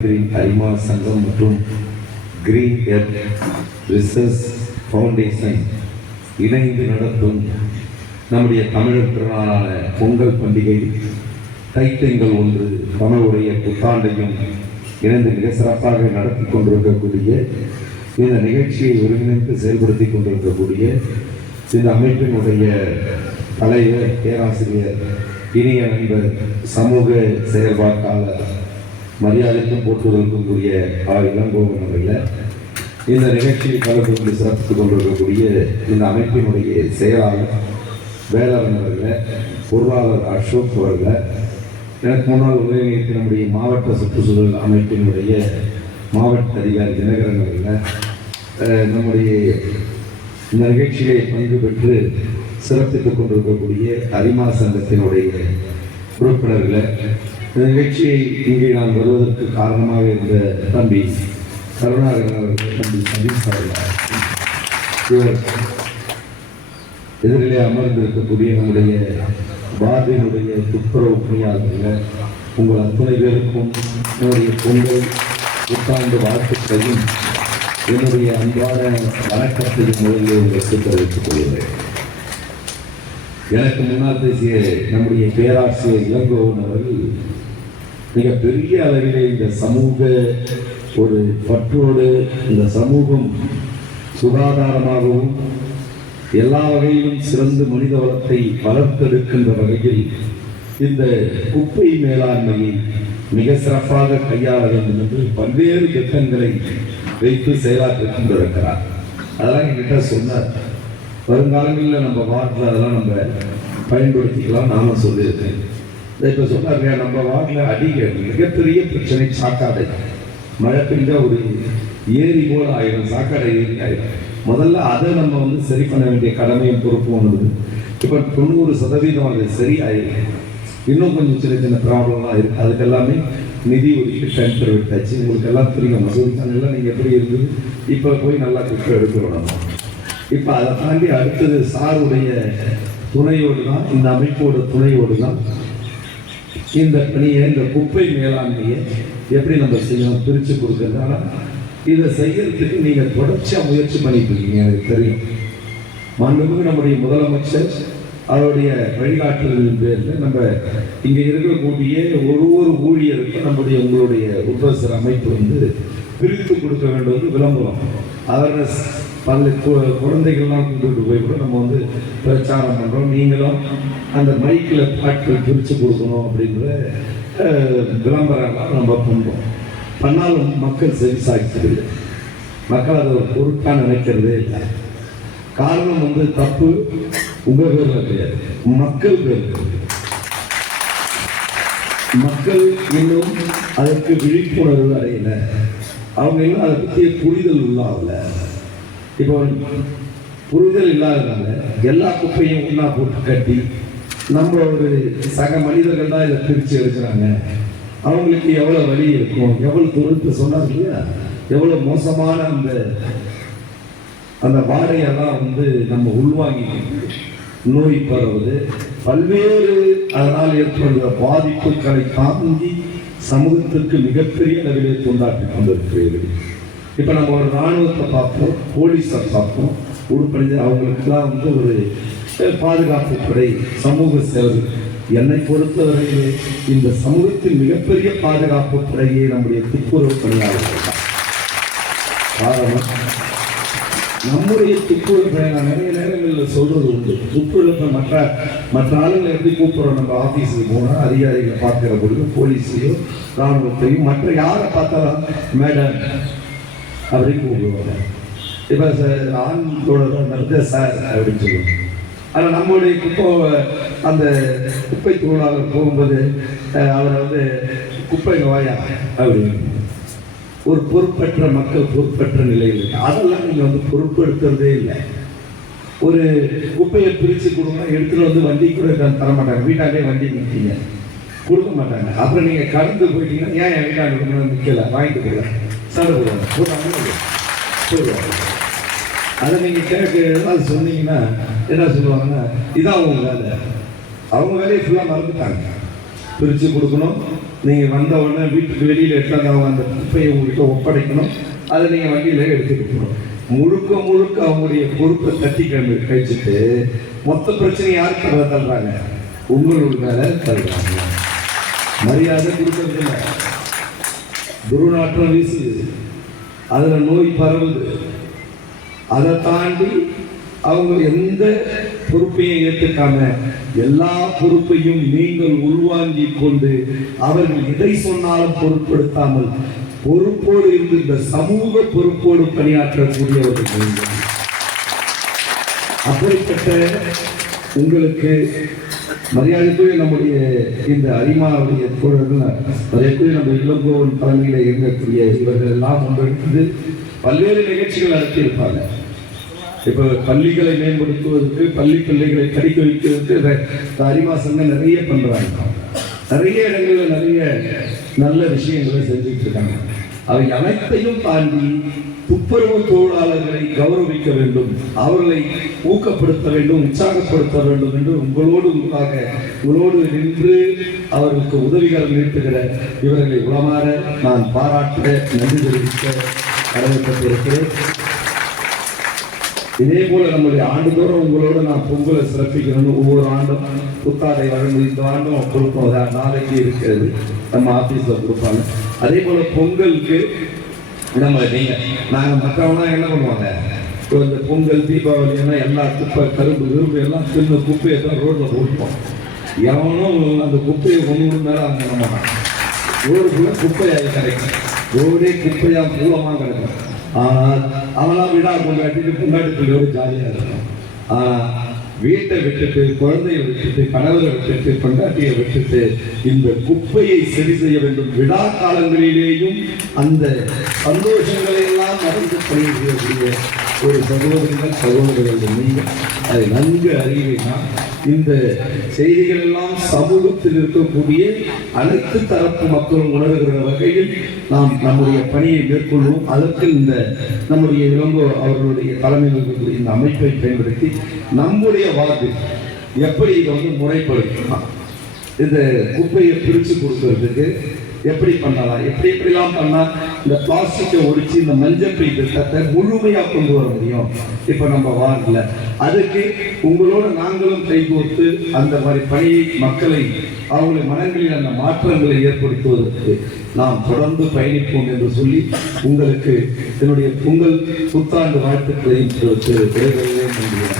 Green அரிமா சங்கம் மற்றும் green earth research foundation இணைந்து நடத்தும் நம்முடைய தமிழர் திருநாளான பொங்கல் பண்டிகை தைத்தங்கள் ஒன்று தமிழுடைய புத்தாண்டையும் இணைந்து மிக சிறப்பாக நடத்தி கொண்டிருக்கக்கூடிய இந்த நிகழ்ச்சியை ஒருங்கிணைத்து செயல்படுத்தி கொண்டிருக்கக்கூடிய இந்த அமைப்பினுடைய தலைவர் பேராசிரியர் இனிய நண்பர் சமூக செயல்பாட்டாளர் மரியாதைக்கும் போட்டுவதற்குரிய ஆர் இளங்கோவன் இல்லை இந்த நிகழ்ச்சியில் கலந்து கொண்டு சிறப்பித்துக் கொண்டிருக்கக்கூடிய இந்த அமைப்பினுடைய செயலாளர் வேளாண் அவர்கள் பொருளாளர் அசோக் அவர்கள் எனக்கு முன்னால் உதவி நம்முடைய மாவட்ட சுற்றுச்சூழல் அமைப்பினுடைய மாவட்ட அதிகாரி தினகரன் அவர்கள் நம்முடைய இந்த நிகழ்ச்சியை பங்கு பெற்று சிறப்பித்துக் கொண்டிருக்கக்கூடிய அரிமா சங்கத்தினுடைய உறுப்பினர்களை இந்த நிகழ்ச்சியை இங்கே நான் வருவதற்கு காரணமாக இருந்த தம்பி கருணாகரன் அவர்கள் தம்பி சதீஷ் அவர்கள். இவர் எதிரிலே அமர்ந்திருக்கக்கூடிய நம்முடைய பாரதியினுடைய துப்புரவு பணியாளர்கள். உங்கள் அத்தனை பேருக்கும் என்னுடைய பொங்கல் புத்தாண்டு வாழ்த்துக்களையும் என்னுடைய அன்பான வணக்கத்தையும் முதலில் உங்களுக்கு தெரிவித்துக் கொள்கிறேன் எனக்கு முன்னால் பேசிய நம்முடைய பேராசிரியர் இளங்கோவன் அவர்கள் மிக பெரிய அளவிலே இந்த சமூக ஒரு பற்றோடு இந்த சமூகம் சுகாதாரமாகவும் எல்லா வகையிலும் சிறந்த மனித வளத்தை வளர்த்தெடுக்கின்ற வகையில் இந்த குப்பை மேலாண்மையை மிக சிறப்பாக கையாள வேண்டும் என்று பல்வேறு திட்டங்களை வைத்து செயலாற்றிக் கொண்டிருக்கிறார். அதெல்லாம் என்கிட்ட சொன்னார். வருங்காலங்களில் நம்ம வார்டில் அதெல்லாம் நம்ம பயன்படுத்திக்கலாம் நானும் சொல்லியிருக்கேன். இப்போ சொன்னாங்க நம்ம வார்டில் அதிக மிகப்பெரிய பிரச்சனை சாக்காடை. மழை பெஞ்சால் ஒரு ஏரி போல ஆயிரும் சாக்கடை ஏரி ஆயிரும். முதல்ல அதை நம்ம வந்து சரி பண்ண வேண்டிய கடமையும் பொறுப்பு ஒன்று இப்போ தொண்ணூறு சதவீதம் அது சரியாயிருக்கு. இன்னும் கொஞ்சம் சின்ன சின்ன ப்ராப்ளம்லாம் இருக்குது அதுக்கு எல்லாமே நிதி ஒதுக்கி டென்டர் விட்டாச்சு. உங்களுக்கு எல்லாம் தெரியும் மசூதிக்கானெல்லாம் நீங்கள் எப்படி இருந்தது? இப்போ போய் நல்லா குற்றம் எடுக்கிறோம் நம்ம இப்போ அதை தாண்டி அடுத்தது சாருடைய துணையோடு தான் இந்த அமைப்போட துணையோடு தான் இந்த பணியை இந்த குப்பை மேலாண்மையை எப்படி நம்ம செய்யணும் பிரித்து கொடுக்கறதுனால இதை செய்யறதுக்கு நீங்கள் தொடர்ச்சியாக முயற்சி பண்ணிட்டு இருக்கீங்க எனக்கு தெரியும். மாண்புமிகு நம்முடைய முதலமைச்சர் அவருடைய வழிகாட்டுதலின் பேரில் நம்ம இங்கே இருக்கக்கூடிய ஒரு ஒரு ஊழியருக்கும் நம்முடைய உங்களுடைய உத்தரசர் அமைப்பு வந்து பிரித்து கொடுக்க வேண்டுவது விளம்பரம் அவேர்னஸ் பல கு- குழந்தைகள்லாம் கூப்பிட்டு போய் கூட நம்ம வந்து பிரச்சாரம் பண்ணுறோம் நீங்களும் அந்த மைக்கில் பாட்டு பிரித்து கொடுக்கணும் அப்படிங்கிற அஹ், நம்ம பண்ணுறோம் பண்ணாலும் மக்கள் சரி சாய்க்கிறது மக்கள் அதை ஒரு பொருட்டாக நினைக்கிறதே இல்லை. காரணம் வந்து தப்பு உங்கள் பேரில் கிடையாது மக்கள் பேர் மக்கள் இன்னும் அதற்கு விழிப்புணர்வு அடையலை. அவங்க இன்னும் அதை பற்றிய புரிதல் உள்ளாகலை இப்போ புரிதல் இல்லாதனால எல்லா குப்பையும் ஒன்றா போட்டு கட்டி நம்ம ஒரு சக மனிதர்கள் தான் இதை பிரித்து எடுக்கிறாங்க. அவங்களுக்கு எவ்வளோ வழி இருக்கும்? எவ்வளோ தூரத்தை சொன்னார் இல்லையா? எவ்வளோ மோசமான அந்த அந்த வாடையெல்லாம் வந்து நம்ம உள்வாங்கி நோய் பரவுது. பல்வேறு அதனால் ஏற்படுகிற பாதிப்புகளை தாங்கி சமூகத்திற்கு மிகப்பெரிய அளவிலே தொண்டாற்றி கொண்டிருக்கிறீர்கள். இப்போ நம்ம ஒரு இராணுவத்தை பார்ப்போம் போலீஸை பார்ப்போம். உருப்படி அவங்களுக்கெல்லாம் வந்து ஒரு பாதுகாப்பு படை சமூக சேவை என்னை பொறுத்தவரையிலே இந்த சமூகத்தின் மிகப்பெரிய பாதுகாப்பு படையே நம்முடைய துப்புரவு பணியாளர்கள் தான். காரணம் நம்முடைய துப்புரவு நான் நிறைய நேரங்களில் சொல்றது உண்டு. துப்புரவு மற்ற மற்ற ஆளுங்களை எப்படி கூப்பிடுறோம்? நம்ம ஆஃபீஸுக்கு போனால் அதிகாரிகளை பார்க்கிற பொழுது போலீஸையும் ராணுவத்தையும் மற்ற யாரை பார்த்தாலும் மேடம் அப்படின்னு கூப்பிடுவாங்க இப்போ சார் ஆண்களோட நடத்த சார் அப்படின்னு சொல்லுவாங்க. ஆனால் நம்மளுடைய குப்பை அந்த குப்பை தொழிலாளர் போகும்போது அவரை வந்து குப்பை வாயா அப்படின்னு ஒரு பொறுப்பற்ற மக்கள் பொறுப்பற்ற நிலையில் இருக்கு. அதெல்லாம் நீங்கள் வந்து பொறுப்பெடுக்கிறதே இல்லை. ஒரு குப்பையை பிரித்து கொடுங்க எடுத்துகிட்டு வந்து வண்டி கூட தர மாட்டாங்க. வீட்டாண்டே வண்டி நிற்கிங்க கொடுக்க மாட்டாங்க. அப்புறம் நீங்கள் கடந்து போயிட்டீங்கன்னா ஏன் என் வீட்டாண்டு நிற்கலை வாங்கிட்டு போகல சண்டை போடுவாங்க அதை நீங்கள் கேட்க ஏதாவது சொன்னீங்கன்னா என்ன சொல்லுவாங்கன்னா இதான் அவங்க வேலை அவங்க வேலையை ஃபுல்லாக மறந்துட்டாங்க பிரித்து கொடுக்கணும் நீங்கள் வந்த உடனே வீட்டுக்கு வெளியில் எடுத்தாங்க அவங்க அந்த குப்பையை உங்கள்கிட்ட ஒப்படைக்கணும் அதை நீங்கள் வண்டியில எடுத்துக்கிட்டு போகணும் முழுக்க முழுக்க அவங்களுடைய பொறுப்பை தட்டி கிளம்பி கழிச்சுட்டு மொத்த பிரச்சனை யாருக்கு தள்ளுறாங்க உங்களுடைய மேலே தள்ளுறாங்க மரியாதை கொடுக்கறது இல்லை துருநாற்றம் வீசுது அதில் நோய் பரவுது. அதை தாண்டி அவங்க எந்த பொறுப்பையும் ஏற்றுக்காம எல்லா பொறுப்பையும் நீங்கள் உள்வாங்கி கொண்டு அவர்கள் எதை சொன்னாலும் பொருட்படுத்தாமல் பொறுப்போடு இருந்து இந்த சமூக பொறுப்போடு பணியாற்றக்கூடியவர்கள் அப்படிப்பட்ட உங்களுக்கு மரியாதைக்குரிய நம்முடைய இந்த அரிமாவுடைய தோழர்கள் மரியாதைக்குரிய நம்ம இளங்கோவன் தலைமையில இருக்கக்கூடிய இவர்கள் எல்லாம் ஒன்றிணைந்து பல்வேறு நிகழ்ச்சிகள் நடத்தியிருப்பாங்க. இப்போ பள்ளிகளை மேம்படுத்துவதற்கு பள்ளி பிள்ளைகளை படிக்க வைக்கிறதுக்கு இந்த- அரிமா சங்கம் நிறைய பண்றாங்க. நிறைய இடங்கள்ல நிறைய நல்ல விஷயங்களை செஞ்சுட்டு இருக்காங்க. அவை அனைத்தையும் தாண்டி துப்புரவு தொழிலாளர்களை கௌரவிக்க வேண்டும் அவர்களை ஊக்கப்படுத்த வேண்டும் உற்சாகப்படுத்த வேண்டும் என்று உங்களோடு உங்களாக உங்களோடு நின்று அவர்களுக்கு உதவிகளை நீட்டுகிற இவர்களை உளமாற நான் பாராட்ட நன்றி தெரிவிக்க கடமைப்பட்டிருக்கிறேன். இதே போல நம்முடைய ஆண்டுதோறும் உங்களோட நான் பொங்கலை சிறப்பிக்கணும்னு ஒவ்வொரு ஆண்டும் புத்தாடை வழங்கும் இந்த ஆண்டும் கொடுப்போம் நாளைக்கு இருக்கிறது. நம்ம ஆபீஸ்ல கொடுப்பாங்க. அதே போல பொங்கலுக்கு நம்ம நீங்க நாங்க மற்றவங்க என்ன பண்ணுவாங்க? இப்போ இந்த பொங்கல் தீபாவளி எல்லாம் எல்லா குப்பை கரும்பு கரும்பு எல்லாம் சின்ன குப்பையை தான் ரோட்ல போட்டுப்போம். எவனும் அந்த குப்பையை கொண்டு வந்தாலும் அங்க நம்ம ரோடுக்குள்ள குப்பையாக கிடைக்கும். ரோடே குப்பையாக மூலமாக கிடைக்கும். ஆனால் அவனா விடா கொண்டாட்டிட்டு கொண்டாடி ஒரு ஜாலியா இருக்கும். ஆனா வீட்டை விட்டுட்டு குழந்தையை விட்டுட்டு கணவரை விட்டுட்டு கொண்டாட்டியை விட்டுட்டு இந்த குப்பையை சரி செய்ய வேண்டும். விழா காலங்களிலேயும் அந்த சந்தோஷங்களை எல்லாம் மறந்து பணிபுரியக்கூடிய ஒரு சகோதரிகள் சகோதரர்கள் நீங்கள். அதை நன்கு அறிவீனா இந்த செய்திகள் எல்லாம் சமூகத்தில் இருக்கக்கூடிய அனைத்து தரப்பு மக்களும் உணர்கிற வகையில் நாம் நம்முடைய பணியை மேற்கொள்வோம். அதற்கு இந்த நம்முடைய இளங்கோ அவர்களுடைய தலைமையில் இருக்கக்கூடிய இந்த அமைப்பை பயன்படுத்தி நம்முடைய வாக்கு எப்படி இதை வந்து முறைப்படுத்தலாம் இந்த குப்பையை பிரித்து கொடுக்கறதுக்கு எப்படி பண்ணலாம் எப்படி எப்படிலாம் பண்ணால் இந்த பிளாஸ்டிக்கை ஒழிச்சு இந்த மஞ்சள் பை திட்டத்தை முழுமையாக கொண்டு வர முடியும்? இப்போ நம்ம வார்டில் அதுக்கு உங்களோட நாங்களும் கைகோர்த்து அந்த மாதிரி பணியை மக்களை அவங்களுடைய மனங்களில் அந்த மாற்றங்களை ஏற்படுத்துவதற்கு நாம் தொடர்ந்து பயணிப்போம் என்று சொல்லி உங்களுக்கு என்னுடைய பொங்கல் புத்தாண்டு வாழ்த்துக்களையும் தெரிவித்து விடைபெறுகிறேன். நன்றி.